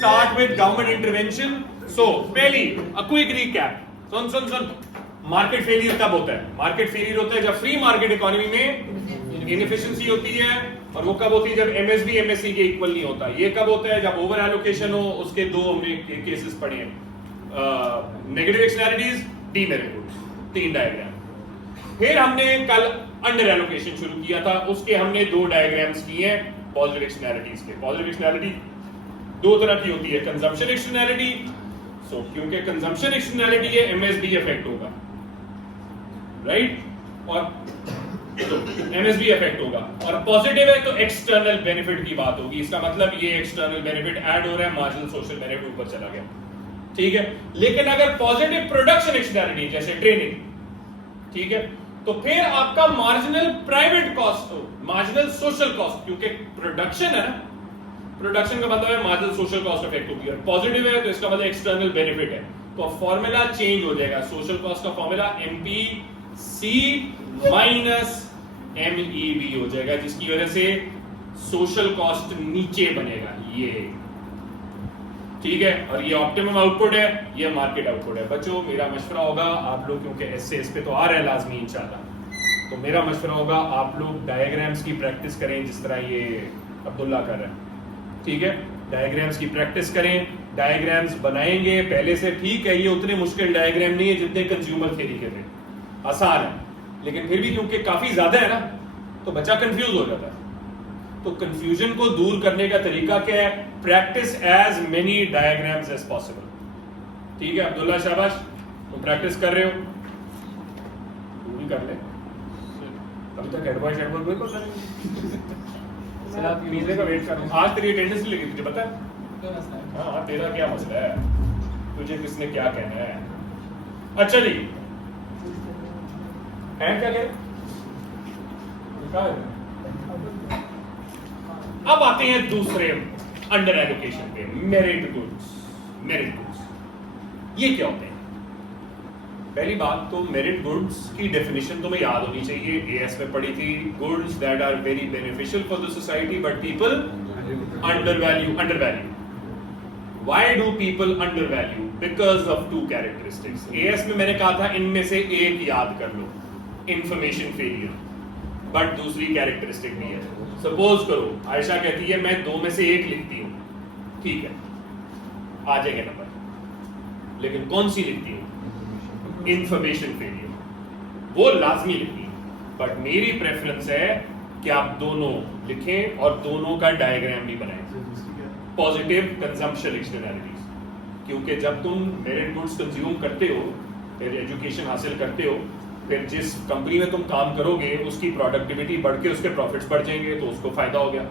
start with government intervention. So, पहली a quick recap. Soon. Market failure कब होता है? मार्केट फेलियर होता है जब फ्री मार्केट इकोनॉमी में इनएफिशिएंसी होती है, और वो कब होती है? जब एमएसबी एमएससी के इक्वल नहीं होता. ये कब होता है? जब ओवर एलोकेशन हो. उसके दो हमने केसेस पढ़े हैं, नेगेटिव एक्सटर्नैलिटीज, डीमेरिट. 3 डायग्राम. फिर हमने कल अंडर एलोकेशन शुरू किया था, उसके हमने 2 डायग्राम्स किए हैं पॉजिटिव एक्सटर्नैलिटीज के. पॉजिटिव एक्सटर्नैलिटी 2 तरह की होती है, कंजम्पशन एक्सटर्नैलिटी. सो क्योंकि कंजम्पशन एक्सटर्नैलिटी है, एमएसबी इफेक्ट होगा, राइट? और तो एमएसबी इफेक्ट होगा. और पॉजिटिव है तो एक्सटर्नल बेनिफिट की बात होगी. इसका मतलब ये एक्सटर्नल बेनिफिट ऐड हो रहा है, मार्जिनल सोशल बेनिफिट ऊपर चला गया, ठीक है. लेकिन अगर पॉजिटिव प्रोडक्शन एक्सटर्नैलिटी जैसे ट्रेनिंग, ठीक है, तो फिर आपका मार्जिनल प्राइवेट कॉस्ट हो, मार्जिनल सोशल कॉस्ट, क्योंकि प्रोडक्शन है ना, प्रोडक्शन का मतलब है मार्जिनल सोशल कॉस्ट इफेक्ट होगी. और पॉजिटिव है तो इसका मतलब एक्सटर्नल बेनिफिट है. तो फॉर्मूला चेंज हो जाएगा. सोशल कॉस्ट का फॉर्मूला एमपीसी माइनस एमईबी हो जाएगा, जिसकी वजह से सोशल कॉस्ट नीचे बनेगा, ये, ठीक है. और ये ऑप्टिमम आउटपुट है, ये मार्केट आउटपुट है. बच्चों मेरा मशवरा होगा, आप लोग क्योंकि एस पे तो आ रहा है लाजमी इंशाल्लाह, तो मेरा मशवरा होगा आप लोग डायग्राम्स की प्रैक्टिस करें जिस तरह ये अब्दुल्ला कर रहा है, ठीक है. डायग्राम्स की प्रैक्टिस करें, डायग्राम्स बनाएंगे पहले से, ठीक है. ये उतने मुश्किल डायग्राम नहीं है जितने कंज्यूमर थ्योरी के थे, आसान है, लेकिन फिर भी क्योंकि काफी ज्यादा है ना, तो बच्चा कंफ्यूज हो जाता है. तो कंफ्यूजन को दूर करने का तरीका क्या है? Practice as many diagrams as possible, ठीक है. अब्दुल्ला शाबाश, तुम प्रैक्टिस कर रहे हो, तू भी कर ले. अभी तक एडवाइस कोई कर सर, आप वीजे का वेट कर रहा हूं. आज तेरी अटेंडेंस नहीं लगी, तुझे पता है? हाँ, तेरा क्या मसला है, तुझे किसने क्या कहना है? अच्छा जी, है क्या कह? अब आते हैं दूसरे अंडर एलोकेशन पे, मेरिट गुड्स. मेरिट गुड्स ये क्या होते हैं? पहली बात तो मेरिट गुड्स की डेफिनेशन तुम्हें याद होनी चाहिए, एएस में पढ़ी थी. Goods that are very beneficial for the society but people undervalue. Why do people undervalue? Because of 2 characteristics. AS में मैंने कहा था इनमें से एक याद कर लो, इंफॉर्मेशन फेलियर, बट दूसरी कैरेक्टरिस्टिक भी है. सपोज करो आयशा कहती है मैं 2 में से 1 लिखती हूं, ठीक है, आ जाएगा नंबर, लेकिन कौन सी लिखती हूं? इंफॉर्मेशन फेलियर, वो लाजमी लिखी. बट मेरी प्रेफरेंस है कि आप दोनों लिखें और दोनों का डायग्राम भी बनाएं. पॉजिटिव कंजम्पशन एक्सटर्नैलिटीज, क्योंकि जब तुम मेरिट गुड्स कंज्यूम करते हो, फिर एजुकेशन हासिल करते हो, फिर जिस कंपनी में तुम काम करोगे उसकी प्रोडक्टिविटी बढ़ के उसके प्रॉफिट्स बढ़ जाएंगे, तो उसको फायदा हो गया,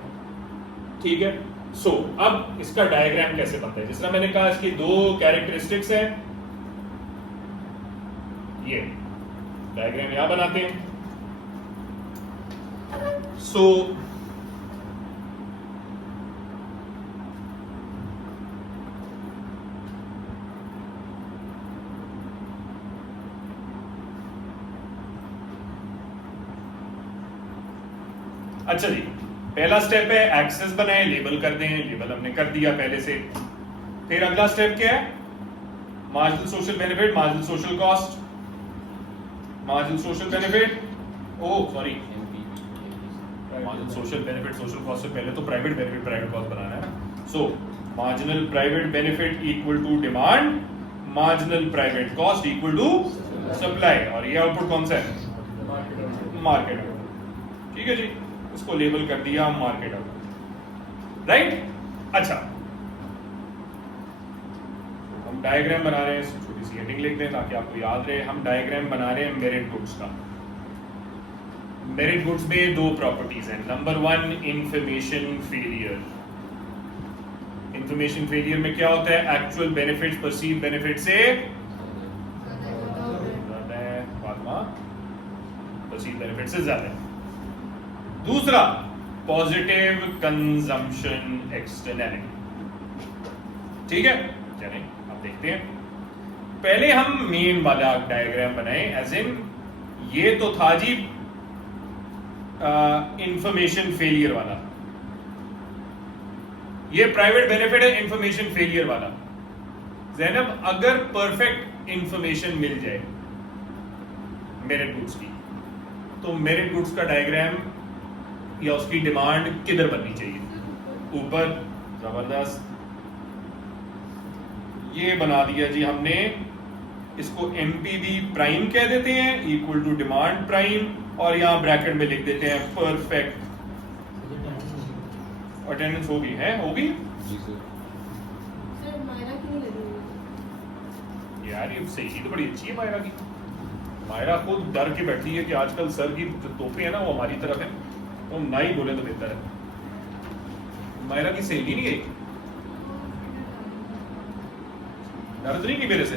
ठीक है. सो अब इसका डायग्राम कैसे बनता है? जिस तरह मैंने कहा इसकी 2 कैरेक्टरिस्टिक्स हैं, ये डायग्राम यहां बनाते हैं. सो अच्छा जी, पहला स्टेप है एक्सेस बनाए, लेबल कर दें. लेबल हमने कर दिया पहले से. फिर अगला स्टेप क्या है? Marginal social benefit, marginal social cost, marginal social benefit, sorry, marginal social benefit social cost से पहले तो प्राइवेट बेनिफिट प्राइवेट कॉस्ट बनाना है ना. So marginal private benefit equal to demand, marginal private cost equal to supply. और ये output कौन सा है? मार्केट आउटपुट, ठीक है जी. इसको लेबल कर दिया मार्केट आउटपुट, राइट. अच्छा, हम डायग्राम बना रहे हैं, छोटी सी हेडिंग लिख दें ताकि आपको याद रहे. हम डायग्राम बना रहे हैं मेरिट गुड्स का. मेरिट गुड्स में 2 प्रॉपर्टीज हैं. Number 1 information failure. Information failure में क्या होता है? एक्चुअल बेनिफिट परसीव बेनिफिट से ज्यादा है, परसीव बेनिफिट से ज्यादा है. दूसरा पॉजिटिव कंजम्पशन एक्सटर्नैलिटी, ठीक है. चलें अब देखते हैं. पहले हम मेन वाला डायग्राम बनाए, एज इन ये तो था जी इंफॉर्मेशन फेलियर वाला. ये प्राइवेट बेनिफिट है इंफॉर्मेशन फेलियर वाला। ज़ैनब, अगर परफेक्ट इंफॉर्मेशन मिल जाए मेरिट गुड्स की, तो मेरिट गुड्स का डायग्राम या उसकी डिमांड किधर बननी चाहिए? ऊपर। जबरदस्त, ये बना दिया जी हमने। इसको एमपीवी प्राइम कह देते हैं, इक्वल टू डिमांड प्राइम, और यहां ब्रैकेट में लिख देते हैं परफेक्ट। अटेंडेंस होगी है? होगी यार, ये सही तो बड़ी अच्छी है मायरा की। मायरा खुद डर के बैठी है कि आजकल सर की जो तोहफे है ना वो हमारी तरफ है, वो ना ही बोले तो बेहतर है। मायरा की सहेली नहीं गई? डर तो नहीं की मेरे से?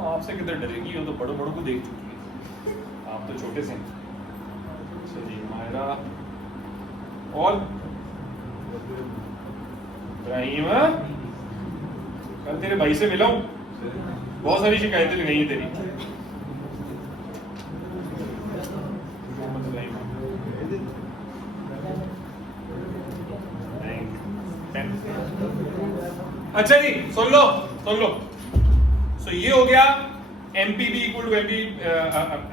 आपसे किधर डरेगी, वो तो बड़ों बड़ों को देख चुकी है, आप तो छोटे से। चलिए मायरा और इब्राहिम, कल तेरे भाई से मिला हूं, बहुत सारी शिकायतें लगाई हैं तेरी। अच्छा जी, सुन लो सुन लो। सो ये हो गया MPV equal to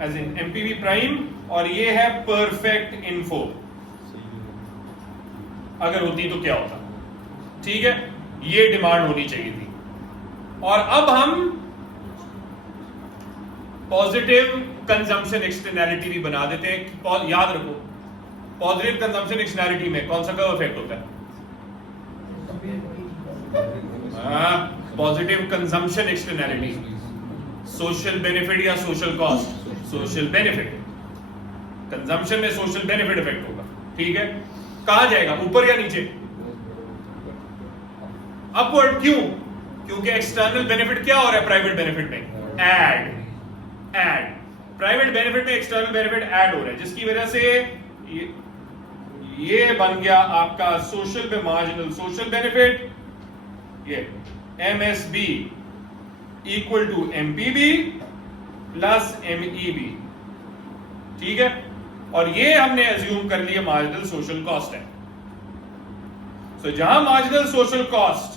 as in MPV prime, और ये है परफेक्ट इन्फो। अगर होती तो क्या होता? ठीक है, ये डिमांड होनी चाहिए थी। और अब हम पॉजिटिव कंजम्पशन एक्सटर्नैलिटी भी बना देते हैं। याद रखो, पॉजिटिव कंजम्पशन एक्सटर्नैलिटी में कौन सा कर्व इफेक्ट होता है? Positive consumption externality, social benefit या social cost? Social benefit. Consumption में सोशल बेनिफिट इफेक्ट होगा। ठीक है, कहां जाएगा, ऊपर या नीचे? अपवर्ड। क्यों? क्योंकि एक्सटर्नल बेनिफिट क्या हो रहा है प्राइवेट बेनिफिट में? ऐड। प्राइवेट बेनिफिट में एक्सटर्नल बेनिफिट ऐड हो रहा है, जिसकी वजह से ये बन गया आपका सोशल पे मार्जिनल सोशल बेनिफिट, ये MSB equal to MPB plus MEB। ठीक है, और ये हमने एज्यूम कर लिया मार्जिनल सोशल कॉस्ट है। सो जहां marginal social cost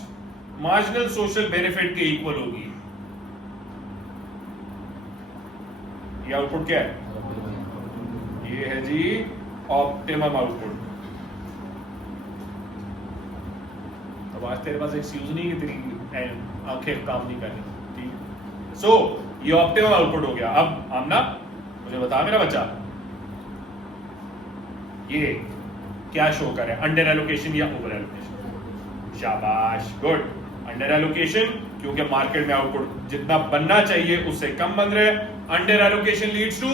marginal social benefit के इक्वल होगी, ये आउटपुट क्या है? ये है जी ऑप्टिमम आउटपुट। अब आज तेरे पास एक्सक्यूज नहीं है, तेरी आंखें काम नहीं कर रही। ठीक, सो ये ऑप्टिमम आउटपुट हो गया। अब आमना मुझे बता मेरा बच्चा, ये क्या शो करे, अंडर एलोकेशन या ओवर एलोकेशन? शाबाश, गुड। अंडर एलोकेशन, क्योंकि मार्केट में आउटपुट जितना बनना चाहिए उससे कम बन रहे हैं। Under allocation leads to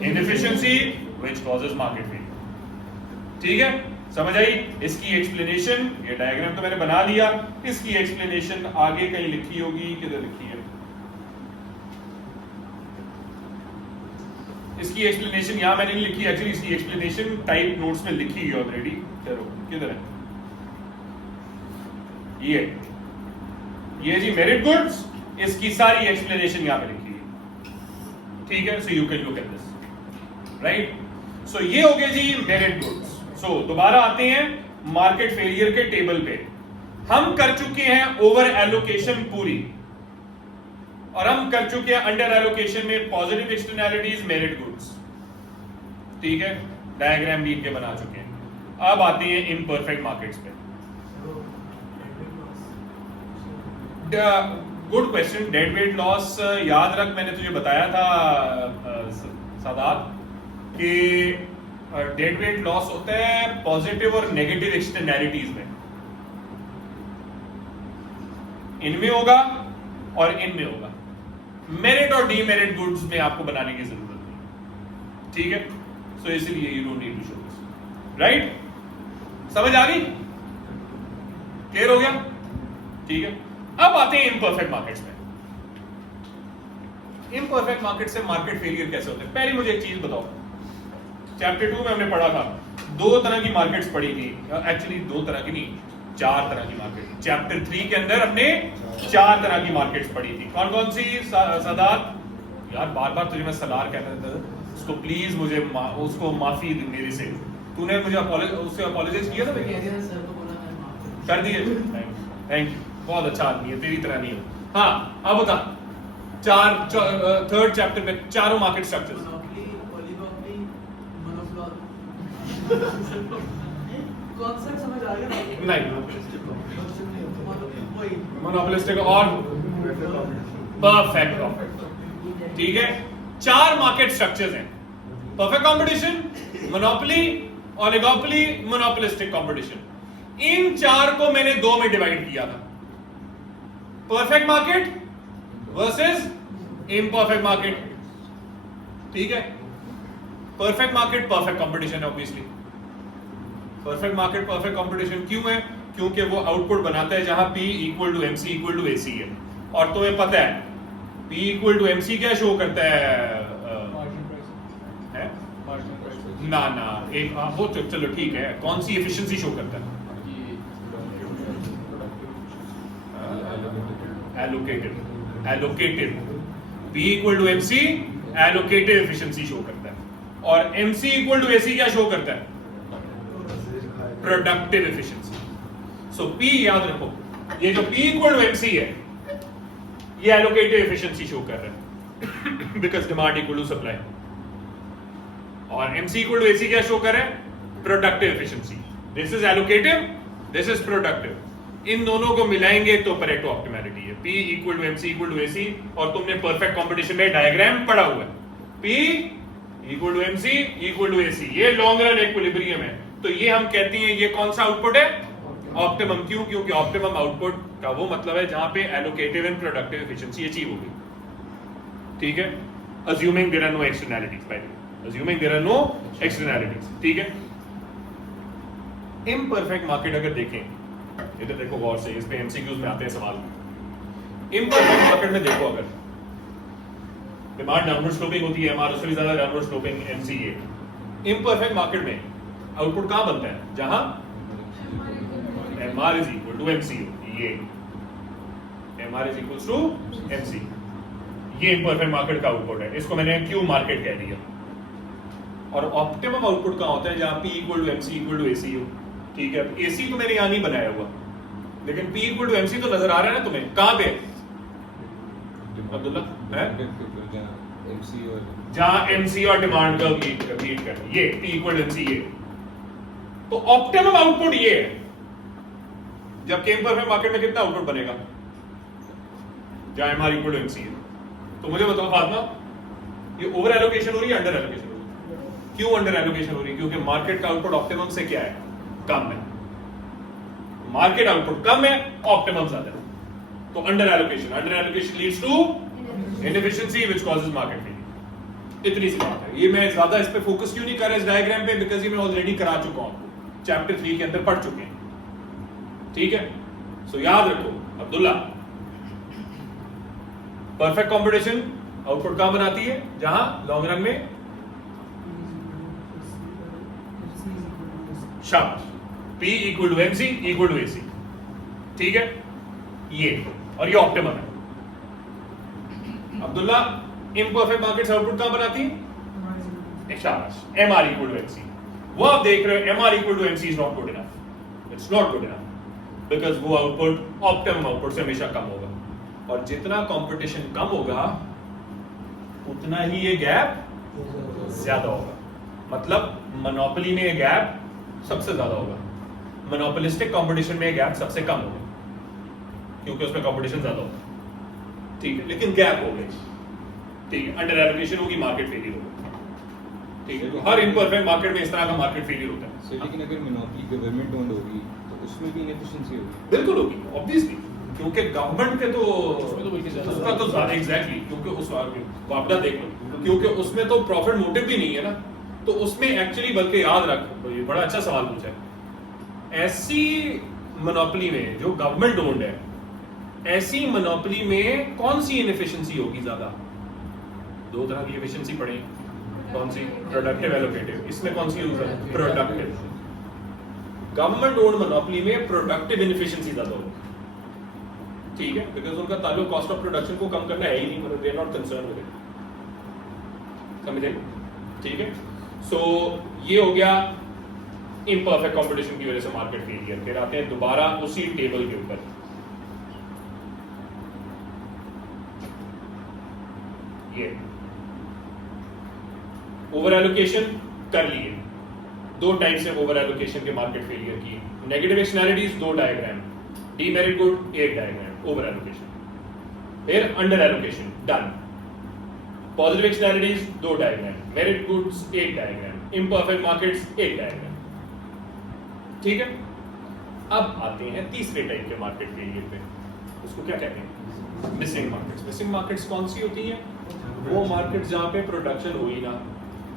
inefficiency which causes market failure. ठीक है, समझ आई? इसकी एक्सप्लेनेशन, ये डायग्राम तो मैंने बना दिया, इसकी एक्सप्लेनेशन आगे कहीं लिखी होगी, किधर लिखी है इसकी एक्सप्लेनेशन? यहां मैंने नहीं लिखी, एक्चुअली इसकी एक्सप्लेनेशन टाइप नोट्स में लिखी है ऑलरेडी। चलो किधर है ये जी मेरिट गुड्स, इसकी सारी एक्सप्लेनेशन यहां पे लिखी है। ठीक है, so you can look at this, right? So ये हो गया जी मेरिट गुड्स। सो दोबारा आते हैं मार्केट फेलियर के टेबल पे। हम कर चुके हैं ओवर एलोकेशन पूरी, और हम कर चुके हैं अंडर एलोकेशन में पॉजिटिव एक्सटर्नैलिटीज मेरिट गुड्स। ठीक है, डायग्राम भी इनके बना चुके हैं। अब आते हैं इम्परफेक्ट मार्केट्स पे। Good question. Dead weight loss, याद रख मैंने तुझे बताया था सादात कि डेड वेट लॉस होता है पॉजिटिव और नेगेटिव एक्सटर्नैलिटीज में। इनमें होगा और इनमें होगा। मेरिट और डीमेरिट गुड्स में आपको बनाने की जरूरत नहीं। ठीक है, सो इसलिए you don't need to show this, right? समझ आ गई? क्लियर हो गया? ठीक है, अब आते हैं इम्परफेक्ट मार्केट्स में। इम्परफेक्ट मार्केट से मार्केट फेलियर कैसे होते हैं? पहले मुझे एक चीज बताओ, चैप्टर 2 में हमने पढ़ा था, दो तरह की मार्केट्स पढ़ी थी। एक्चुअली दो तरह की नहीं, 4 तरह की मार्केट। चैप्टर 3 के अंदर हमने 4 तरह की मार्केट्स पढ़ी थी। कौन कौन सी? सादात, यार बार बार तुझे मैं सलार कहता था, उसको प्लीज मुझे उसको माफी मेरे से। तूने मुझे उससे अपॉलोजाइज किया था कर दिए, थैंक यू, बहुत अच्छा आदमी है, तेरी तरह नहीं हो। हाँ अब बता, थर्ड चैप्टर में चारों मार्केट स्ट्रक्चर्स। कॉन्सेप्ट समझ आ गया नहीं, मोनोपोलिस्टिक और परफेक्ट कॉम्पिटिशन। ठीक है, चार मार्केट स्ट्रक्चर्स हैं, perfect competition, monopoly, oligopoly, monopolistic competition. इन चार को मैंने दो में डिवाइड किया था, perfect market versus imperfect market. ठीक है, परफेक्ट मार्केट परफेक्ट कंपटीशन है obviously. Perfect market perfect competition क्यों है? क्योंकि वो आउटपुट बनाता है जहां P equal to MC equal to AC है, और तुम्हें पता है P इक्वल टू MC क्या शो करता है? ना ना, एक वो चलो ठीक है, कौन सी एफिशिएंसी शो करता है? Allocated. P equal to MC allocated efficiency show करता है, और MC इक्वल टू AC क्या शो करता है? Productive efficiency. सो P याद रखो, ये जो P इक्वल टू MC है ये एलोकेटिव एफिशिएंसी शो कर रहा है because demand equal to supply, और MC इक्वल टू AC क्या शो कर रहा है? Productive efficiency. This is allocative, this is productive. इन दोनों को मिलाएंगे तो परेटो ऑप्टिमैलिटी है, P equal to MC equal to AC। और तुमने परफेक्ट कंपटीशन में डायग्राम पढ़ा हुआ है, P equal to MC equal to AC, ये लॉन्ग रन इक्विलिब्रियम है। तो ये हम कहते हैं ये कौन सा आउटपुट है? ऑप्टिमम। क्यों? क्योंकि ऑप्टिमम आउटपुट का वो मतलब है जहां पे allocative and productive efficiency achieve होगी। ठीक है, assuming there are no externalities, पहले assuming there are no externalities. ठीक है, इम्परफेक्ट मार्केट अगर देखें, इधर देखो गौर से, इस पे एमसीक्यूज में आते हैं सवाल। इम्परफेक्ट मार्केट में देखो, अगर डिमांड डाउनवर्ड स्लोपिंग होती है, हमारा उससे भी ज्यादा downward sloping MCA. Imperfect market में आउटपुट कहां बनता है? जहां MR is equal to MC, ये MR is equal to MC, ये इम्परफेक्ट मार्केट का आउटपुट है, इसको मैंने क्यू मार्केट कह दिया। और ऑप्टिमम आउटपुट कहां होता है? जहां P equal to MC equal to AC हो। ठीक है, AC तो मैंने यहां नहीं बनाया हुआ, लेकिन P इक्वल टू MC तो नजर आ रहा है ना तुम्हें, कहां पे अब्दुल्ला है? जहां MC और डिमांड का मीट कर, ये P इक्वल टू MC, ये तो ऑप्टिमम आउटपुट ये है। जबकि इम्परफेक्ट मार्केट में कितना आउटपुट बनेगा? जहां MR इक्वल टू MC है। तो मुझे बताओ फातिमा, ये ओवर एलोकेशन हो रही है, अंडर एलोकेशन हो रही है? क्यों अंडर एलोकेशन हो रही है? क्योंकि मार्केट का आउटपुट ऑप्टिमम से क्या है? कम है। मार्केट आउटपुट कम है, ऑप्टिमम ज्यादा है, तो under allocation. Under allocation leads to inefficiency which causes market failure. इतनी सी बात है। ये मैं ज्यादा इस पे फोकस क्यों नहीं कर रहा इस डायग्राम पे? बिकॉज ये मैं ऑलरेडी करा चुका हूं, चैप्टर 3 के अंदर पढ़ चुके हैं। ठीक है, सो याद रखो अब्दुल्ला, परफेक्ट कंपटीशन आउटपुट कहां बनाती है? जहां लॉन्ग रन में शाबाश P equal to MC equal to AC। ठीक है, ये और ये ऑप्टिमम है। अब्दुल्ला, इम्परफेक्ट मार्केट्स आउटपुट कहां बनाती है? शाबाश, MR इक्वल टू MC। वो आप देख रहे हो, MR equal to MC is not good enough, it's not good enough, because वो आउटपुट ऑप्टिमम आउटपुट से हमेशा कम होगा, और जितना कंपटीशन कम होगा उतना ही ये गैप ज्यादा होगा। मतलब मोनोपोली में ये गैप सबसे ज्यादा होगा, मोनोपोलिस्टिक कंपटीशन में ये गैप सबसे कम होगा, क्योंकि उसमें कंपटीशन ज्यादा होगा। ठीक है, लेकिन गैप हो गई। ठीक है, अंडर एलोकेशन होगी, मार्केट फेलियर होगा। ठीक है, तो हर इम्परफेक्ट मार्केट में इस तरह का मार्केट फेलियर होता है। लेकिन अगर मोनोपोली गवर्नमेंट ओन्ड होगी तो उसमें भी इनएफिशिएंसी होगी। बिल्कुल होगी, ऑब्वियसली, क्योंकि गवर्नमेंट के तो उसका तो ज्यादा एग्जैक्टली, क्योंकि उस वापदा देख लो, क्योंकि उसमें तो प्रॉफिट मोटिव भी नहीं है ना, तो उसमें एक्चुअली, बल्कि याद रखो, ये बड़ा अच्छा सवाल पूछा है, ऐसी मोनोपोली में जो गवर्नमेंट ओन्ड है, ऐसी मोनोपोली में कौन सी इनएफिशिएंसी होगी ज्यादा? दो तरह की एफिशिएंसी पढ़ी, कौन सी? Productive, allocative. इसमें कौन सी यूज है? प्रोडक्टिव। गवर्नमेंट ओन्ड मोनोपोली में प्रोडक्टिव इनएफिशिएंसी ज्यादा होगी। ठीक है, बिकॉज उनका ताल्लुक कॉस्ट ऑफ प्रोडक्शन को कम करना है ही नहीं, मतलब they are not concern with it. समझ आई? ठीक है, सो ये हो गया इम्परफेक्ट कंपटीशन की वजह से मार्केट फेलियर। फिर आते हैं दोबारा उसी टेबल के ऊपर, ये ओवर एलोकेशन कर लिए। दो टाइप से ओवर एलोकेशन के मार्केट फेलियर की, negative externalities 2 diagram, demerit good 1 diagram, over allocation. फिर under allocation done, positive externalities 2 diagram, merit goods 1 diagram, imperfect markets 1 diagram. ठीक है, अब आते हैं तीसरे टाइप के मार्केट फेलियर पे, उसको क्या कहते हैं? Missing markets. मिसिंग मार्केट्स कौन सी होती हैं? वो मार्केट्स जहां पे प्रोडक्शन हो ही ना।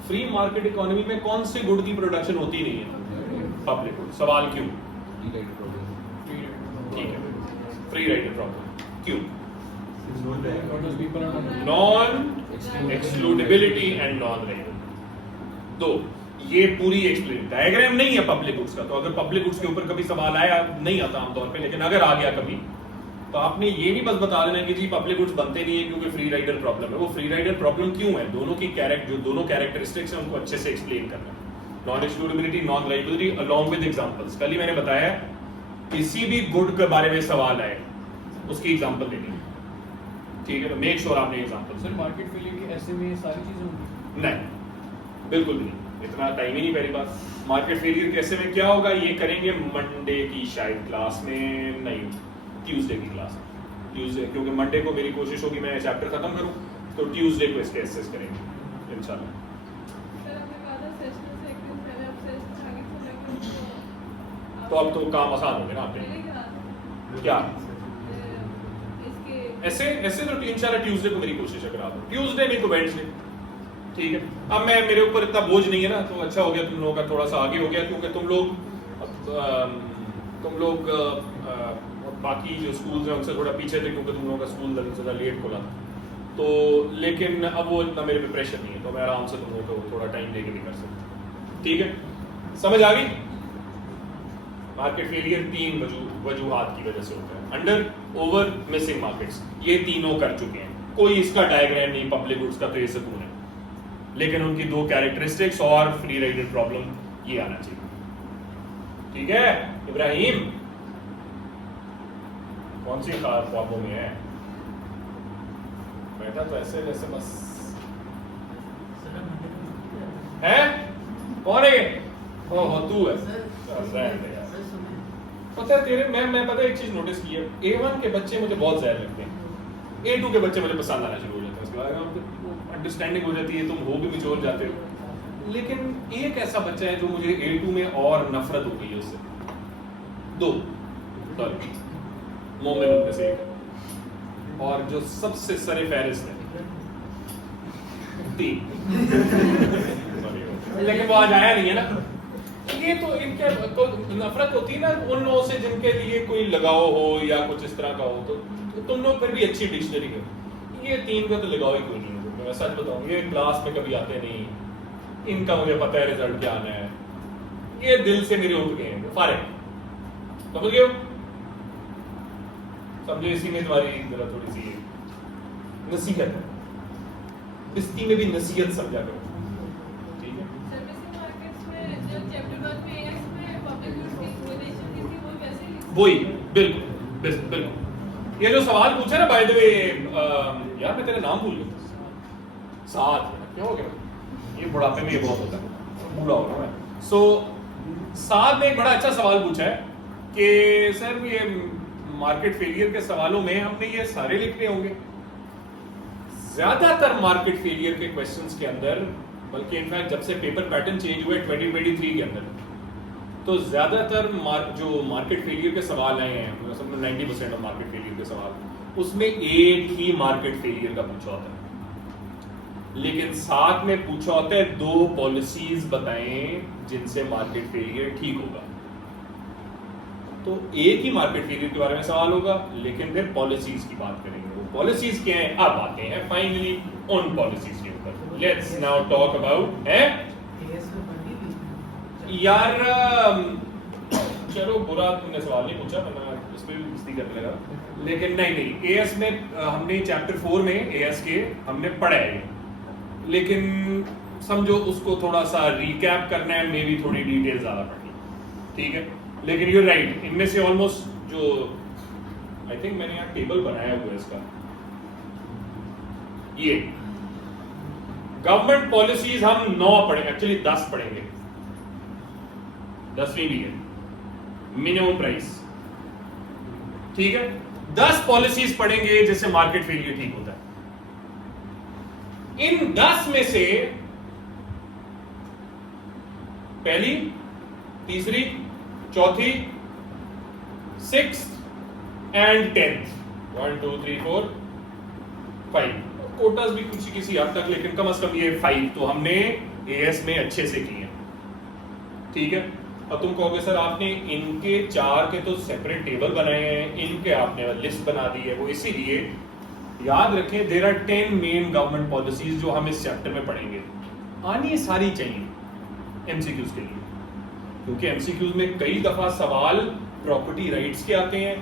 फ्री मार्केट इकोनॉमी में कौन से गुड की प्रोडक्शन होती नहीं है? Public good. सवाल क्यों? ठीक है, फ्री राइडर प्रॉब्लम क्यों? Non excludability and non rider. दो, ये पूरी एक्सप्लेन डायग्राम नहीं है पब्लिक गुड्स का, तो अगर पब्लिक गुड्स के ऊपर कभी सवाल आया, नहीं आता आमतौर पे, लेकिन अगर आ गया कभी, तो आपने ये नहीं बस बता देना कि जी पब्लिक गुड्स बनते नहीं है क्योंकि फ्री राइडर प्रॉब्लम है। वो फ्री राइडर प्रॉब्लम क्यों है, दोनों की जो दोनों कैरेक्टरिस्टिक्स हैं उनको अच्छे से एक्सप्लेन करना। Non excludability, non rideability along with examples. कल ही मैंने बताया किसी भी गुड के बारे में सवाल आए उसकी एग्जांपल देनी है, ठीक है? तो मेक श्योर आपने एग्जांपल। सर मार्केट फेलियर की ऐसे में सारी चीजें होंगी? नहीं, बिल्कुल भी नहीं, इतना टाइम ही नहीं। पहली बात, मार्केट फेलियर कैसे में क्या होगा ये करेंगे मंडे की शायद क्लास में, नहीं ट्यूसडे की क्लास में। ट्यूसडे, क्योंकि मंडे को मेरी कोशिश होगी मैं चैप्टर खत्म करूं, तो ट्यूसडे को इसके एसेस करेंगे इंशाल्लाह। तो अब तो काम आसान हो गया ना आपके। क्या ऐसे ऐसे तो इंशाल्लाह ट्यूसडे को मेरी कोशिश है करा दूं, ट्यूसडे नहीं तो वेडनेसडे, ठीक है? अब मैं, मेरे ऊपर इतना बोझ नहीं है ना, तो अच्छा हो गया तुम लोगों का थोड़ा सा आगे हो गया, क्योंकि तुम लोग बाकी जो स्कूल्स हैं उनसे थोड़ा पीछे थे, क्योंकि तुम लोगों का स्कूल ज़्यादा लेट खोला था। तो लेकिन अब वो इतना मेरे पे प्रेशर नहीं है, तो मैं आराम से तुम लोगों को थोड़ा टाइम लेके भी कर सकता। ठीक है, समझ आ गई? मार्केट फेलियर 3 वजूहात की वजह से होता है, अंडर, ओवर, मिसिंग मार्केट्स। ये तीनों कर चुके हैं, कोई इसका डायग्राम नहीं पब्लिक गुड्स का, तो ये सुकून है। लेकिन उनकी 2 कैरेक्टरिस्टिक्स और फ्री राइडर प्रॉब्लम ये आना चाहिए। ठीक है इब्राहिम, कौन सी ख्वाबों में है बैठा? तो ऐसे जैसे बस है। कौन है? ओह तू है। पता है तेरे, मैं पता है एक चीज नोटिस की है, A1 के बच्चे मुझे बहुत ज़्यादा लगते हैं, A2 के बच्चे मुझे पसंद आना शुरू हो जाते हैं, उसके बाद अंडरस्टैंडिंग हो जाती है, तुम हो भी मिचोर जाते हो। लेकिन एक ऐसा बच्चा है जो मुझे A2 में और नफरत हो गई है उससे। 2 सॉरी, मोमिन उनमें से एक, और जो सबसे सरे फहरिस्त है 3। लेकिन वो आज आया नहीं है ना। ये तो इनके तो नफरत होती है ना उन लोगों से जिनके लिए कोई लगाव हो या कुछ इस तरह का हो, तो तुम लोग फिर भी अच्छी डिक्शनरी है। ये 3 का तो लगाव ही कोई नहीं है, मैं सच बताऊं, ये क्लास में कभी आते नहीं, इनका मुझे पता है रिजल्ट क्या आना है, ये दिल से मेरे उठ गए हैं फारिग। समझ गए? समझो, इसी में तुम्हारी जरा थोड़ी सी नसीहत है, बिस्ती में भी नसीहत समझा करो। ठीक है, वही बिल्कुल बिल्कुल। ये जो सवाल पूछा ना, बाय द वे यार मैं तेरा नाम भूल गया, साद, क्या हो गया? ये बुढ़ापे में ये बहुत होता है, बूढ़ा हो रहा है। सो साद ने एक बड़ा अच्छा सवाल पूछा है कि सर ये मार्केट फेलियर के सवालों में हमने ये सारे लिखने होंगे। ज्यादातर मार्केट फेलियर के क्वेश्चंस के अंदर, बल्कि इनफैक्ट जब से पेपर पैटर्न चेंज हुए 2023 के अंदर, तो ज्यादातर जो मार्केट फेलियर के सवाल आए हैं, 90% ऑफ मार्केट फेलियर के सवाल, उसमें एक ही मार्केट फेलियर का पूछा होता है, लेकिन साथ में पूछा होता है 2 पॉलिसीज बताएं जिनसे मार्केट फेलियर ठीक होगा। तो एक ही मार्केट फेलियर के बारे में सवाल होगा, लेकिन फिर पॉलिसीज की बात करेंगे। वो पॉलिसीज क्या है? अब आते हैं फाइनली उन पॉलिसीज के ऊपर। लेट्स नाउ टॉक अबाउट है यार। चलो बुरा तुमने सवाल नहीं पूछा, वरना इस पे भी मस्ती करने लगा, लेकिन नहीं एएस में हमने चैप्टर 4 में एएस के हमने पढ़ा है, लेकिन समझो उसको थोड़ा सा रिकैप करना है, मे भी थोड़ी डिटेल ज्यादा पढ़नी। ठीक है, लेकिन यू राइट, इनमें से ऑलमोस्ट जो आई थिंक मैंने यहाँ टेबल बनाया हुआ है इसका, ये गवर्नमेंट पॉलिसीज हम 9 पढ़ेंगे, एक्चुअली 10 पढ़ेंगे, 10वीं भी है, मिनिमम प्राइस, ठीक है, 10 पॉलिसीज पढ़ेंगे जिससे मार्केट फेलियर ठीक होता है। इन 10 में से पहली, तीसरी, चौथी, 6th एंड 10th, 1 2 3 4 5, कोटास भी कुछ किसी हद तक, लेकिन कम से कम ये 5 तो हमने एएस में अच्छे से किए, ठीक है। और तुम कहोगे सर आपने इनके 4 के तो सेपरेट टेबल बनाए हैं, इनके आपने लिस्ट बना दी है, वो इसीलिए याद रखें there are 10 main government policies जो हम इस चैप्टर में पढ़ेंगे, आनी सारी चाहिए एमसीक्यूज के लिए, क्योंकि एमसीक्यूज में कई दफा सवाल प्रॉपर्टी राइट्स के आते हैं,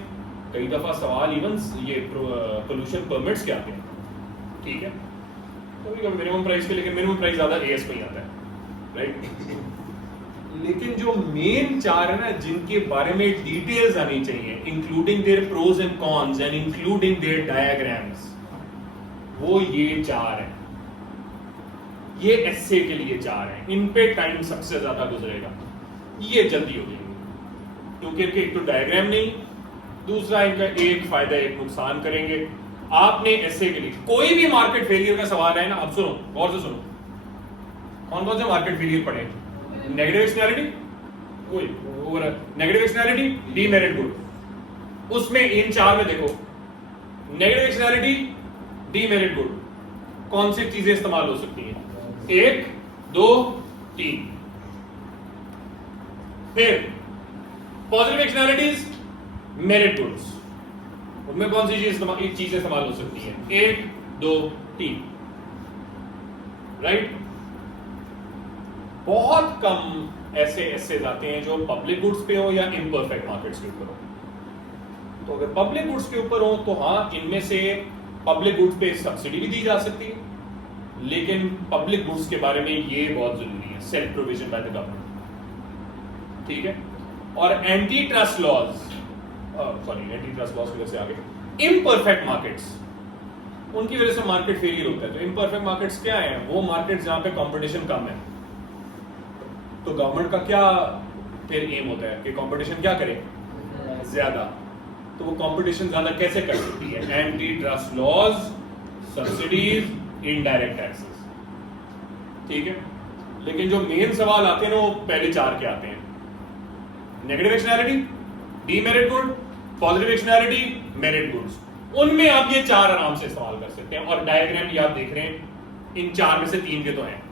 कई दफा सवाल इवन ये पोल्यूशन परमिट्स के आते हैं, ठीक है। तो मिनिमम प्राइस के, लेकिन मिनिमम प्राइस ज्यादा एएस में ही आता है, राइट। लेकिन जो मेन 4 है ना, जिनके बारे में डिटेल्स आनी चाहिए, including their pros and cons and including their diagrams, वो ये 4 है, ये एस्से के लिए 4 है, इन पे टाइम सबसे ज्यादा गुजरेगा, ये जल्दी हो जाएंगे, क्योंकि इनके एक तो डायग्राम नहीं, दूसरा इनका एक फायदा एक नुकसान करेंगे। आपने एस्से के लिए कोई भी मार्केट फेलियर का सवाल है ना, अब सुनो, गौर से सुनो, कौन कौन से मार्केट फेलियर पढ़े? नेगेटिव एक्सटर्नैलिटी, कोई नेगेटिव एक्सटर्नैलिटी, डीमेरिट गुड, उसमें इन 4 में देखो, नेगेटिव एक्सटर्नैलिटी, डीमेरिट गुड, कौन सी चीजें इस्तेमाल हो सकती हैं? 1 2 3। फिर पॉजिटिव एक्सटर्नैलिटीज, मेरिट गुड्स, उनमें कौन सी चीजें इस्तेमाल हो सकती हैं? 1 2 3, राइट। बहुत कम ऐसे एसेज आते हैं जो पब्लिक गुड्स पे हो या इम्परफेक्ट मार्केट्स के ऊपर हो। तो अगर पब्लिक गुड्स के ऊपर हो तो हाँ, इनमें से पब्लिक गुड्स पे सब्सिडी भी दी जा सकती है, लेकिन पब्लिक गुड्स के बारे में ये बहुत जरूरी है, self provision by the government, ठीक है। और anti trust laws, sorry anti trust laws की वजह से आगे, इम्परफेक्ट मार्केट्स, उनकी वजह से मार्केट फेलियर होता है। तो इम्परफेक्ट मार्केट्स क्या है? वो मार्केट्स जहां पे कंपटीशन कम है। तो गवर्नमेंट का क्या फिर एम होता है कि कंपटीशन क्या करे? ज्यादा। तो वो कंपटीशन ज्यादा कैसे कर सकती है? Anti trust laws, subsidies, indirect taxes, ठीक है। लेकिन जो मेन सवाल आते हैं ना, वो पहले 4 के आते हैं, negative externality, demerit good, positive externality, merit goods. उनमें आप ये 4 आराम से इस्तेमाल कर सकते हैं। और डायग्राम ये आप देख रहे हैं, इन 4 में से 3 के तो हैं।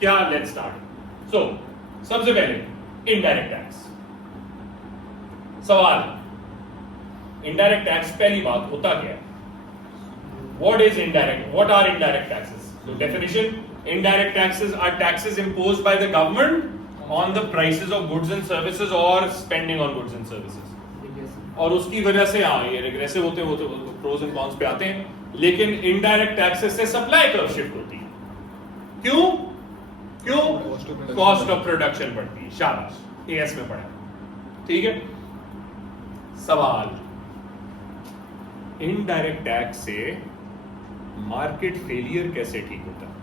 क्या? Let's start. सो सबसे पहले इनडायरेक्ट टैक्स। सवाल, इनडायरेक्ट टैक्स, पहली बात होता क्या है? What is indirect? What are indirect taxes? So definition: indirect taxes are taxes imposed by the government on the prices of goods and services or spending on goods and services. और उसकी वजह से हाँ ये रिग्रेसिव होते हैं, वो तो प्रोज एंड कॉन्स पे आते हैं। लेकिन इनडायरेक्ट टैक्सेस से सप्लाई कर्व शिफ्ट होती है। क्यों? कॉस्ट ऑफ प्रोडक्शन बढ़ती है। शाबाश, एएस में पढ़ा, ठीक है। सवाल, इनडायरेक्ट टैक्स से मार्केट फेलियर कैसे ठीक होता है?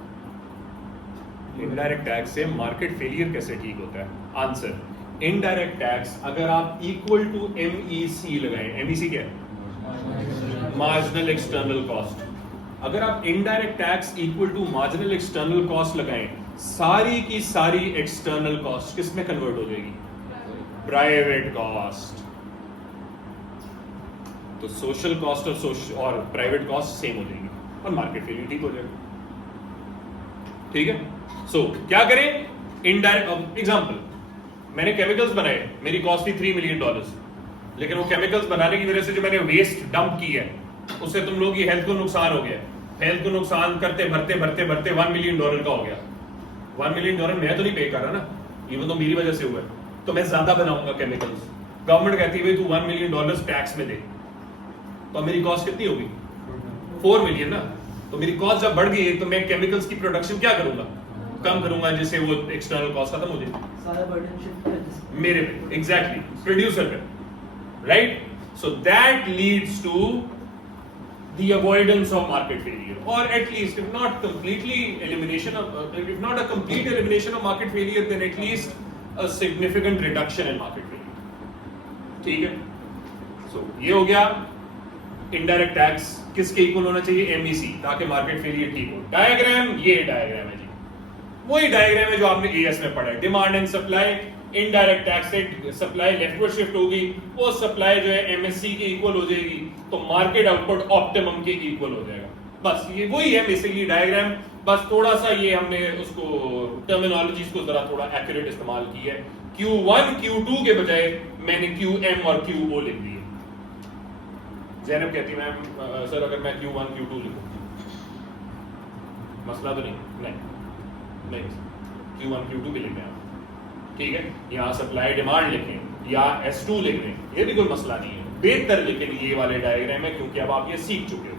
इनडायरेक्ट टैक्स से मार्केट फेलियर कैसे ठीक होता है? आंसर, इनडायरेक्ट टैक्स अगर आप इक्वल टू MEC लगाएं, MEC क्या है? Marginal external cost. अगर आप indirect tax equal to marginal external cost लगाएं, सारी की सारी एक्सटर्नल कॉस्ट किस में कन्वर्ट हो जाएगी? Private cost. तो सोशल कॉस्ट और प्राइवेट कॉस्ट सेम हो जाएगी और मार्केट फेलियर ठीक हो जाएगा, ठीक है। सो क्या करें? इनडायरेक्ट एग्जांपल, मैंने केमिकल्स बनाए, मेरी कॉस्ट थी $3 मिलियन, लेकिन वो केमिकल्स बनाने की वजह से जो मैंने वेस्ट डंप की है, उससे तुम लोगों की हेल्थ को नुकसान हो गया। हेल्थ को नुकसान करते भरते भरते भरते $1 मिलियन का हो गया। $1 मिलियन मैं तो नहीं पे कर रहा ना, ये तो मेरी वजह से हुआ है। तो मैं ज्यादा बनाऊंगा केमिकल्स। गवर्नमेंट कहती है तू $1 मिलियन टैक्स में दे, तो मेरी कॉस्ट कितनी होगी? 4 मिलियन ना। तो मेरी कॉस्ट जब बढ़ गई तो मैं केमिकल्स की प्रोडक्शन क्या करूंगा? कम करूंगा जिससे वो एक्सटर्नल कॉस्ट खत्म हो जाए सारा बर्डन शिफ्ट कर दिस मेरे पे, एग्जैक्टली प्रोड्यूसर पे, right? So that leads to the avoidance of market failure, or at least if not completely elimination of if not a complete elimination of market failure, then at least a significant reduction in market failure. ठीक है? So ये हो गया indirect tax किसके equal होना चाहिए? MEC, ताकि market failure ठीक हो. डायग्राम, ये डायग्राम है जी, वही डायग्राम है जो आपने AS में पढ़ा है. Demand and supply, indirect tax से सप्लाई लेफ्टवर्ड शिफ्ट होगी, वो सप्लाई जो है MSC के इक्वल हो जाएगी, तो मार्केट आउटपुट ऑप्टिमम के इक्वल हो जाएगा. बस ये वही है बेसिकली डायग्राम. बस थोड़ा सा ये हमने उसको टर्मिनोलॉजीज को जरा थोड़ा एक्यूरेट इस्तेमाल की है. Q1 Q2 के बजाय मैंने QM और QO लिख दिए. जैनब कहती मैम सर अगर मैं Q1 Q2 लिखूं मसला तो नहीं Q1 Q2 भी लिखने हैं, ठीक है? यहाँ सप्लाई डिमांड लिखें या S2 लिख लें, ये भी कोई मसला नहीं है. बेहतर लेकिन ये वाले डायग्राम है क्योंकि अब आप ये सीख चुके हो.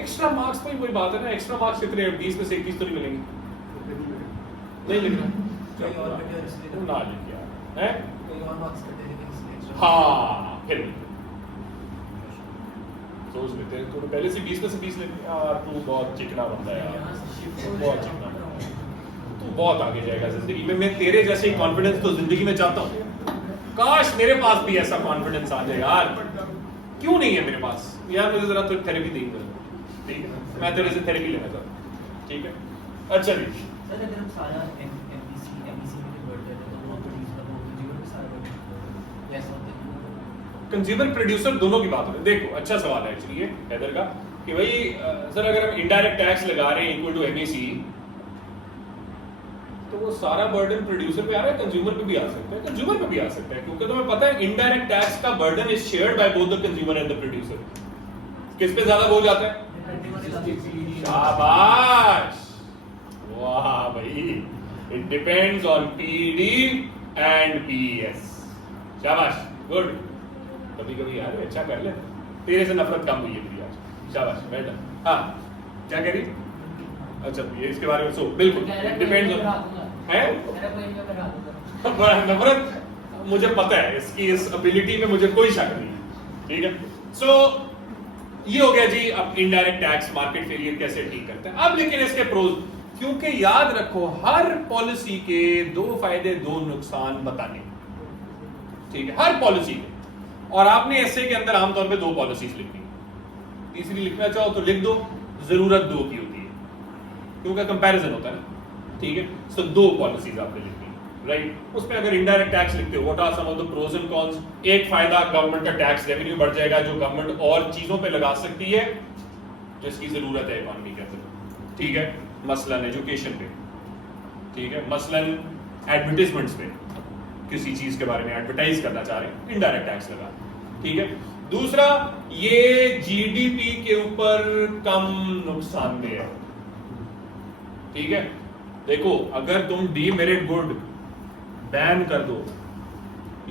एक्स्ट्रा मार्क्स तो वही बात है ना, एक्स्ट्रा मार्क्स कितने 20 में से 21 तो नहीं मिलेंगे. नहीं लिखना, तुम ना लिख यार, हैं? हाँ फिर सोच लेते हैं. तो पहले से 20 में से 20 लेते यार. तू बहुत चिकना बंदा है यार, बहुत चिकना बंदा है. तू बहुत आगे जाएगा जिंदगी में. मैं तेरे जैसे कॉन्फिडेंस तो जिंदगी में चाहता हूँ. काश मेरे पास भी ऐसा कॉन्फिडेंस आ जाए यार. क्यों नहीं है मेरे पास यार? मुझे जरा तो थेरेपी देंगे, ठीक है? मैं तेरे से थेरेपी लेना चाहता हूँ, ठीक है? अच्छा जी सर अगर हम सारा MPC में कन्वर्ट करते हैं तो वो प्रोड्यूसर वो कंज्यूमर पे सारा बर्डन ऐसा होता है. कंज्यूमर प्रोड्यूसर दोनों की बात हो रही है. देखो अच्छा सवाल है एक्चुअली ये हैदर का कि भाई सर अगर हम इनडायरेक्ट टैक्स लगा रहे हैं इक्वल टू MAC, तो वो सारा बर्डन प्रोड्यूसर पे आ रहा है, कंज्यूमर पे भी आ सकता है, कंज्यूमर पे भी आ सकता है, क्योंकि तुम्हें पता है इनडायरेक्ट टैक्स का burden is shared by both the consumer and the producer. किस पे ज्यादा बोझ आता है? शाबाश, वाह भाई. It depends on PD and PES. शाबाश, गुड. कभी कभी यार अच्छा कर ले. तेरे से नफरत कम हुई है मेरी आज. शाबाश, बेटा. हाँ क्या कह रही? अच्छा ये इसके बारे में सो बिल्कुल डिपेंड्स ऑन है. बड़ा नफरत मुझे पता है इसकी, इस एबिलिटी में मुझे कोई शक नहीं है, ठीक है? सो ये हो गया जी. अब इनडायरेक्ट टैक्स मार्केट फेलियर कैसे ठीक करते हैं. अब लेकिन इसके प्रोज, क्योंकि याद रखो हर पॉलिसी के 2 फायदे 2 नुकसान बताने, ठीक है? हर पॉलिसी के. और आपने ऐसे के अंदर आमतौर पे 2 पॉलिसीज लिखनी. तीसरी लिखना चाहो तो लिख दो, जरूरत 2 की होती है क्योंकि कंपैरिजन होता है ना, ठीक है? सो 2 पॉलिसीज आपने लिखनी, राइट? उसमें अगर इनडायरेक्ट टैक्स लिखते हो what are some of the pros and cons. एक फायदा गवर्नमेंट का टैक्स रेवेन्यू बढ़ जाएगा जो गवर्नमेंट और चीजों पे लगा सकती है जिसकी जरूरत है इकोनॉमी के अंदर, ठीक है? मसलन एजुकेशन पे, ठीक है? मसलन एडवर्टाइजमेंट्स पे, किसी चीज के बारे में एडवर्टाइज करना चाह रहे हैं, इनडायरेक्ट टैक्स लगा, ठीक है? दूसरा ये GDP के ऊपर कम नुकसानदेह है, ठीक है? देखो अगर तुम डीमेरिट गुड बैन कर दो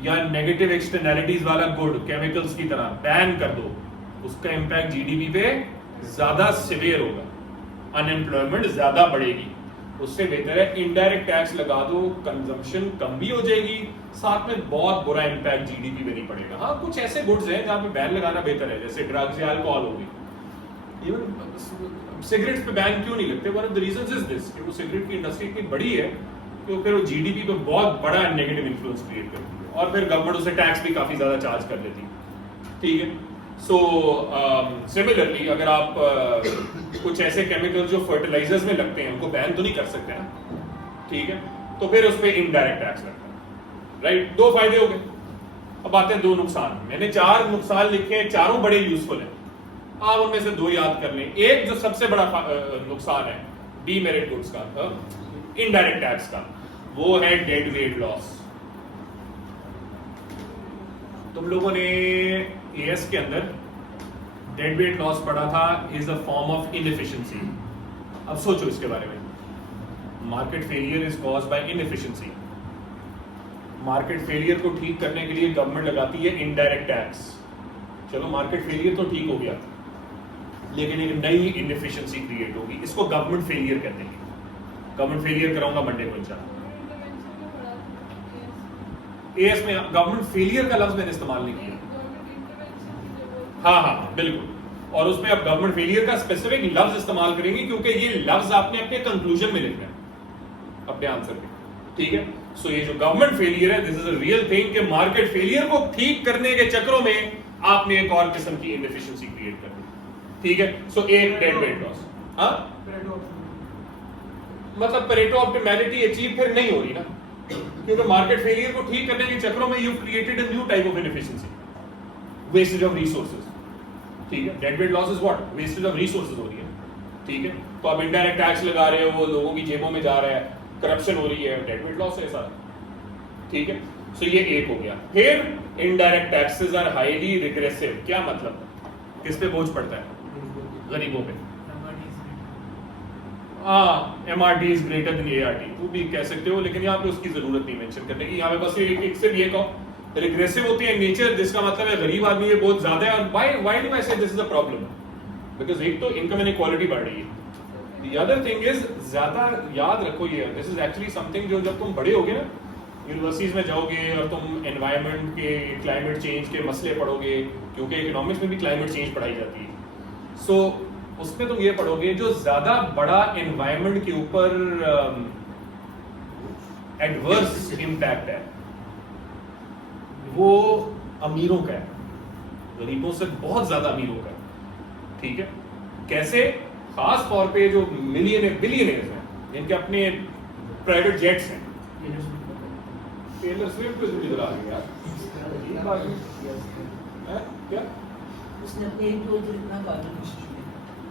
या नेगेटिव एक्सटर्नैलिटीज वाला गुड केमिकल्स की तरह बैन कर दो, उसका इंपैक्ट GDP पे ज्यादा सिवियर होगा, अनएम्प्लॉयमेंट ज्यादा बढ़ेगी. उससे बेहतर है इनडायरेक्ट टैक्स लगा दो, कंजम्पशन कम भी हो जाएगी, साथ में बहुत बुरा इंपैक्ट GDP पे नहीं पड़ेगा. हाँ कुछ ऐसे गुड्स हैं जहां पे बैन लगाना बेहतर है, जैसे ड्रग्स या अल्कोहल होगी. इवन सिगरेट्स पे बैन क्यों नहीं लगते? One of the reasons is this कि वो सिगरेट की इंडस्ट्री इतनी बड़ी है कि फिर वो GDP पे बहुत बड़ा नेगेटिव इन्फ्लुएंस क्रिएट करती है और फिर गवर्नमेंट उसे टैक्स भी काफी ज्यादा चार्ज कर लेती है, ठीक है? सो सिमिलरली अगर आप कुछ ऐसे केमिकल्स जो फर्टिलाइजर्स में लगते हैं उनको बैन तो नहीं कर सकते ना, ठीक है? तो फिर उस पर इनडायरेक्ट टैक्स लगता है, राइट? 2 फायदे हो गए. अब आते हैं 2 नुकसान. मैंने 4 नुकसान लिखे हैं, चारों बड़े यूजफुल हैं. आप उनमें से 2 याद कर लें. एक जो सबसे बड़ा नुकसान है डीमेरिट गुड्स का, इनडायरेक्ट टैक्स का, वो है डेड वेट लॉस. तुम लोगों ने AS के अंदर डेड वेट लॉस पढ़ा था, is a form of inefficiency. अब सोचो इसके बारे में. Market failure is caused by inefficiency. Market failure को ठीक करने के लिए गवर्नमेंट लगाती है इनडायरेक्ट टैक्स. चलो मार्केट फेलियर तो ठीक हो गया, लेकिन एक नई इनएफिशिएंसी क्रिएट होगी। इसको गवर्नमेंट फेलियर कहते हैं। गवर्नमेंट फेलियर कराऊंगा मंडे को इंशाल्लाह। एएस में गवर्नमेंट फेलियर का लफ्ज मैंने इस्तेमाल नहीं किया। हाँ बिल्कुल, और उसमें अब गवर्नमेंट फेलियर का स्पेसिफिक लफ्ज इस्तेमाल करेंगे क्योंकि ये लफ्ज आपने अपने कंक्लूजन में लिखना है अपने आंसर में, ठीक है। सो ये जो गवर्नमेंट फेलियर है, this is a real thing कि मार्केट फेलियर को ठीक करने के चक्करों में आपने एक और किस्म की इनएफिशिएंसी क्रिएट कर दी, ठीक है। सो एक डेड वेट लॉस, हाँ मतलब पेरेटो ऑप्टिमैलिटी अचीव फिर नहीं हो रही ना, क्योंकि मार्केट फेलियर को ठीक करने के चक्करों में you created a new type of inefficiency, wastage of resources, ठीक है। Dead weight loss is what? Wastage of resources हो रही है, ठीक है। तो आप इनडायरेक्ट टैक्स लगा रहे हो, वो लोगों की जेबों में जा रहा है, करप्शन हो रही है, डेड वेट लॉस है सारा, ठीक है। सो ये एक हो गया। फिर indirect taxes are highly regressive. क्या मतलब? किस पे बोझ पड़ता है? गरीबों पे। MRT is greater than ART, वो भी कह सकते हो, लेकिन यहाँ पे उसकी जरूरत नहीं मेंशन करने की। यहाँ पे बस एक सिर्फ ये कहो रिग्रेसिव होती है नेचर, जिसका मतलब है गरीब आदमी ये बहुत ज्यादा है। और व्हाई डू आई से this is a problem? Because एक तो इनकम इनइक्वालिटी बढ़ रही है, द अदर थिंग इज ज्यादा याद रखो ये दिस इज एक्चुअली समथिंग जो जब तुम बड़े होगे ना, यूनिवर्सिटीज में जाओगे और तुम एनवायरनमेंट के, क्लाइमेट चेंज के मसले पढ़ोगे, क्योंकि इकोनॉमिक्स में भी क्लाइमेट चेंज पढ़ाई जाती है। सो उसमें तुम ये पढ़ोगे जो ज्यादा बड़ा एनवायरनमेंट के ऊपर एडवर्स इंपैक्ट है वो अमीरों का है, गरीबों से बहुत ज्यादा अमीरों का है, ठीक है। कैसे? खास तौर पे जो बिलियनर्स हैं, जिनके अपने प्राइवेट जेट्स हैं। टेलर स्विफ्ट इधर आ गया यार, क्या उसने अपने एक टूर पर इतना कार्बन इमिशन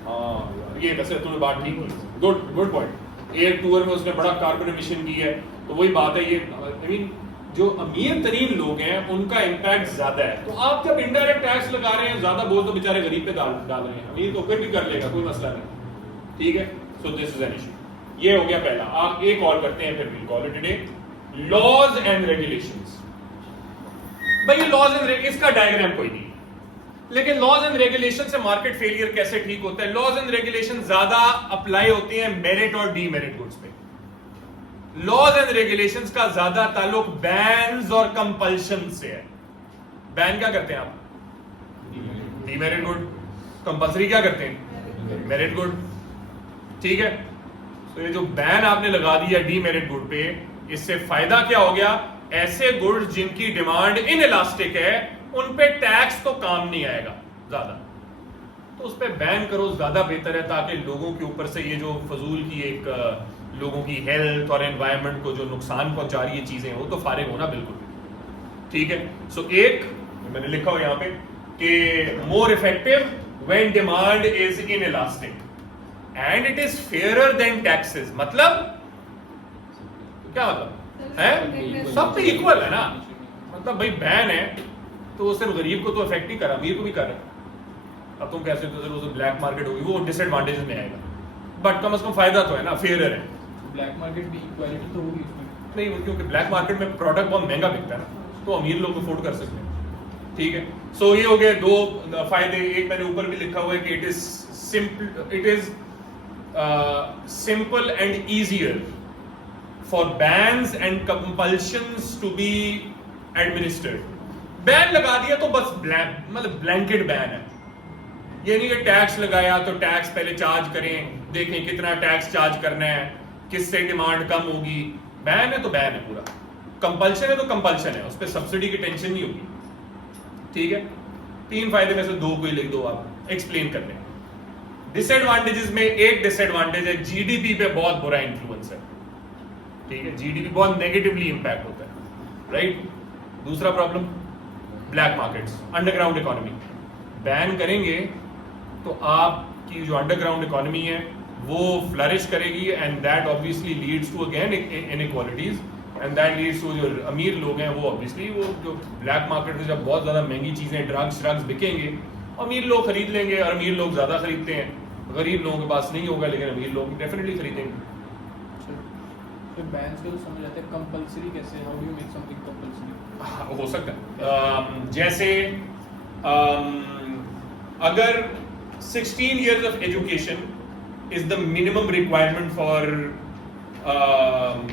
हाँ, ये वैसे तुमने बात ठीक की, गुड पॉइंट। एयर टूर में उसने बड़ा कार्बन एमिशन की है, तो वही बात है। ये आई मीन जो अमीर तरीन लोग हैं उनका इंपैक्ट ज्यादा है। तो आप जब इनडायरेक्ट टैक्स लगा रहे हैं, ज्यादा बोझ तो बेचारे गरीब पे डाल रहे हैं, अमीर तो फिर भी कर लेगा, कोई मसला नहीं, ठीक है। So this is an issue. ये हो गया पहला। आप एक और करते हैं, फिर will call it today. Laws and regulations. भाई लॉज एंड इसका डायग्राम कोई नहीं, लेकिन लॉज एंड रेगुलेशन से मार्केट फेलियर कैसे ठीक होता है? लॉज एंड रेगुलेशन ज्यादा अप्लाई होती हैं मेरिट और डीमेरिट गुड्स पे। लॉज एंड रेगुलेशंस का ज्यादा ताल्लुक बैन्स और कंपल्शन से है। बैन क्या करते हैं आप? Demerit good. कंपल्सरी क्या करते हैं? मेरिट गुड, ठीक है। तो ये जो बैन आपने लगा दिया डीमेरिट गुड पे, इससे फायदा क्या हो गया? ऐसे गुड्स जिनकी डिमांड इनइलास्टिक है उन पे टैक्स तो काम नहीं आएगा ज्यादा, तो उस पे बैन करो, ज्यादा बेहतर है, ताकि लोगों के ऊपर से ये जो फजूल की एक लोगों की हेल्थ और एनवायरनमेंट को जो नुकसान पहुंचा रही है चीजें, वो तो फारिग होना बिल्कुल, ठीक है। सो एक मैंने लिखा हो यहाँ पे कि more effective when demand is inelastic and it is fairer then taxes. मतलब क्या मतलब है? सब पे इक्वल है ना, मतलब भाई बैन है तो सिर्फ गरीब को तो इफेक्ट नहीं कर रहा, अमीर को भी कर रहा है। अब तुम कैसे तो ब्लैक मार्केट होगी, वो डिसएडवांटेज में आएगा, बट कम से कम फायदा तो है ना, फेयर है। ब्लैक मार्केट भी इक्वालिटी तो होगी उसमें नहीं, क्योंकि ब्लैक मार्केट में प्रोडक्ट बहुत महंगा बिकता है ना, तो अमीर लोग अफोर्ड कर सकते हैं, ठीक है। सो ये हो गए दो फायदे। एक मैंने ऊपर भी लिखा हुआ है कि it is simple and easier for bans and compulsions to be administered. Ban लगा दिया तो बस मतलब ब्लैंकेट बैन है, ये नहीं कि टैक्स लगाया तो टैक्स पहले चार्ज करें, देखें कितना टैक्स चार्ज करना है, किससे डिमांड कम होगी। बैन है तो बैन है पूरा, कंपल्शन है तो कंपल्शन है, उस पर सब्सिडी की टेंशन नहीं होगी, ठीक है। 3 फायदे में से 2 कोई लिख दो आप एक्सप्लेन करने। डिसएडवांटेजेस में एक डिसएडवांटेज है जीडीपी पे बहुत बुरा इंफ्लुएंस है, ठीक है, जीडीपी बहुत नेगेटिवली इंपैक्ट होता है, राइट। दूसरा problem black markets, underground economy. Ban करेंगे तो आपकी जो अंडरग्राउंड इकोनॉमी है वो फ्लरिश करेगी and that obviously leads to again inequalities and that leads to जो अमीर लोग हैं वो ऑब्वियसली वो जो ब्लैक मार्केट में जब बहुत ज्यादा महंगी चीजें ड्रग्स बिकेंगे, अमीर लोग खरीद लेंगे और अमीर लोग ज्यादा खरीदते हैं, गरीब लोगों के पास नहीं होगा लेकिन अमीर लोग डेफिनेटली खरीदेंगे। तो बैन्स को तो समझ आते हैं, कंपल्सरी कैसे? How do you make something compulsory? हो सकता है जैसे अगर 16 years of education is the minimum requirement for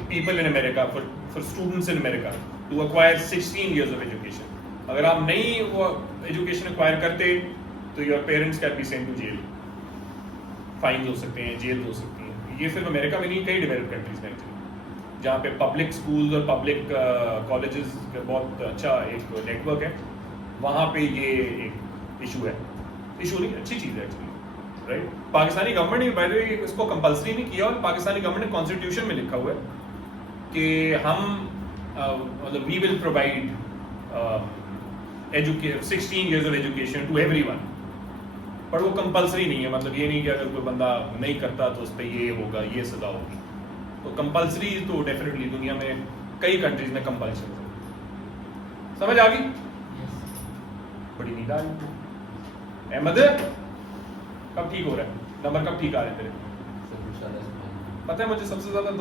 people in America, for students in America to acquire 16 years of education. अगर आप नहीं वो education acquire करते तो your parents can be sent to jail. Fine हो सकते हैं, जेल हो सकती हैं. ये सिर्फ अमेरिका में नहीं, कई डेवलप्ड कंट्रीज में एक्चुअली, जहाँ पे पब्लिक स्कूल्स और पब्लिक कॉलेजेस का बहुत अच्छा एक नेटवर्क है, वहाँ पे ये एक इशू है. इशू नहीं, अच्छी चीज़ है एक्चुअली, राइट. पाकिस्तानी गवर्नमेंट ने बाय द वे इसको कंपल्सरी नहीं किया, और पाकिस्तानी गवर्नमेंट ने कॉन्स्टिट्यूशन में लिखा हुआ है कि हम मतलब we will provide 16 years of education to everyone. पर वो कंपलसरी नहीं है, मतलब ये नहीं कि अगर कोई बंदा नहीं करता तो उस पर ये होगा, ये सजा होगी. तो कंपलसरी तो डेफिनेटली दुनिया में कई कंट्रीज में कंपल्शन है. समझ आ गई? बड़ी नींद आ रही. अहमद कब ठीक हो रहा है? नंबर कब ठीक आ रहे हैं तेरे? पता है मुझे सबसे ज्यादा